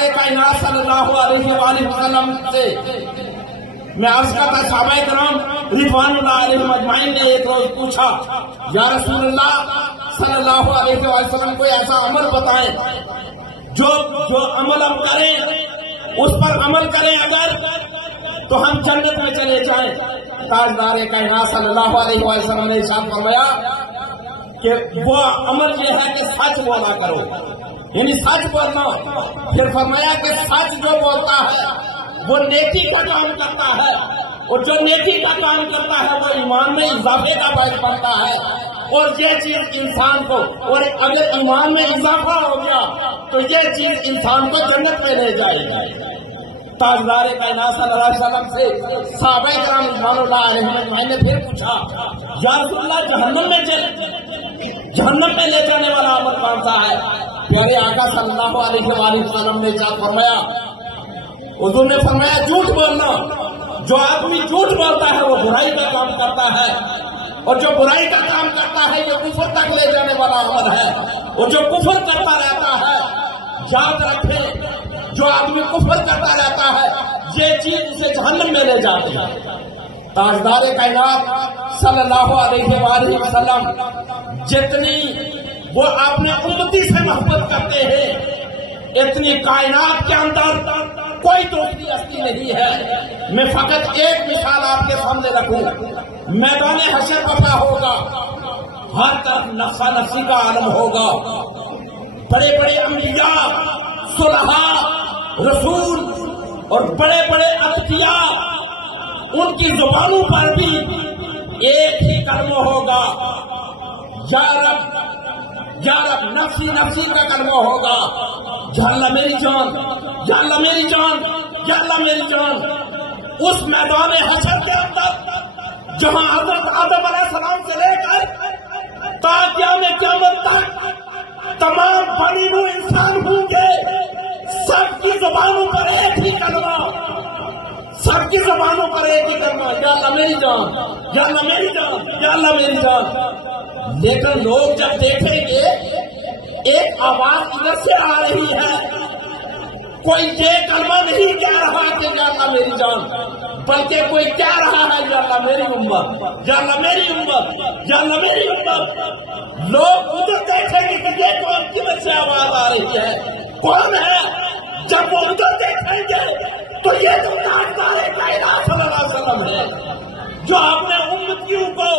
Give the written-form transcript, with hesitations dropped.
ताजदार कायनात सल्लल्लाहु अलैहि वसल्लम से मैं अर्ज करता सहाबाए किराम रिज़वानुल्लाह अलैहिम अजमाइन ने एक रोज पूछा, या रसूलल्लाह सल्लल्लाहु अलैहि वसल्लम कोई ऐसा अमल बताएं जो अमल हम करें, उस पर अमल करें अगर तो हम जन्नत में चले जाएं। ताजदार कायनात सल्लल्लाहु अलैहि वसल्लम ने इरशाद फरमाया कि वो अमल ये है कि सच बोला करो, यानी सच बोलना। फिर फरमाया कि सच जो बोलता है वो नेकी का काम करता है, और जो नेकी का काम करता है वो ईमान में इजाफे का बायस बनता है, और ये चीज इंसान को, और अगर ईमान में इजाफा हो गया तो ये चीज इंसान को जन्नत में ले जाएगी। ताजदार कायनात सल्लल्लाहु अलैहि वसल्लम से सहाबाए किराम रिज़वानुल्लाह अलैहिम ने फिर पूछा, या रसूलल्लाह जहन्नम में ले जाने वाला अमल कौन सा है? प्यारे आका सल्लल्लाहु अलैहि वसल्लम ने इरशाद फरमाया, हुज़ूर ने फरमाया झूठ बोलना। जो आदमी झूठ बोलता है वो बुराई का काम करता है, और जो बुराई का काम करता है ये कुफ्र तक ले जाने वाला अमल है, और जो कुफ्र करता रहता है, याद रखें, जो आदमी कुफ्र करता रहता है ये चीज उसे जहन्नम में ले जाती है। ताजदार कायनात सल्लल्लाहु अलैहि वसल्लम जितनी वो अपने उम्मती से मोहब्बत करते हैं, इतनी कायनात के अंदर कोई दूसरी हस्ती नहीं है। मैं फकत एक मिसाल आपके सामने रखूं, मैदान हशर बपा होगा, हर तरफ नफसा नफसी का आलम होगा, बड़े बड़े अंबिया, सुलहा, रसूल और बड़े बड़े अतिया, उनकी जुबानों पर भी एक ही कलमा होगा, या रब नफसी नफसी का कलमा होगा, या अल्लाह मेरी जान, या अल्लाह मेरी जान, या अल्लाह मेरी जान। उस मैदान हशर के अंदर जहां हजरत आदम अलैहिस्सलाम से लेकर क़यामत तक तमाम बनी नूह इंसान होंगे, सबकी जुबानों पर एक ही कलमा, सबकी जुबानों पर एक ही कलमा, या अल्लाह मेरी जान, या अल्लाह मेरी जान, या अल्लाह मेरी जान। लेकिन लोग जब देखेंगे एक आवाज इधर से आ रही है, कोई ये कलमा नहीं कह रहा कि या अल्लाह मेरी जान, बल्कि कोई कह रहा है या अल्लाह मेरी उम्मत, या अल्लाह मेरी उम्मत, या अल्लाह मेरी उम्मत। लोग उधर देखेंगे कि ये कौन किधर से आवाज आ रही है, कौन है। जब वो उधर देखेंगे तो ये तो ताजदार कायनात सल्लल्लाहु अलैहि वसल्लम है, जो अपने उम्मतियों को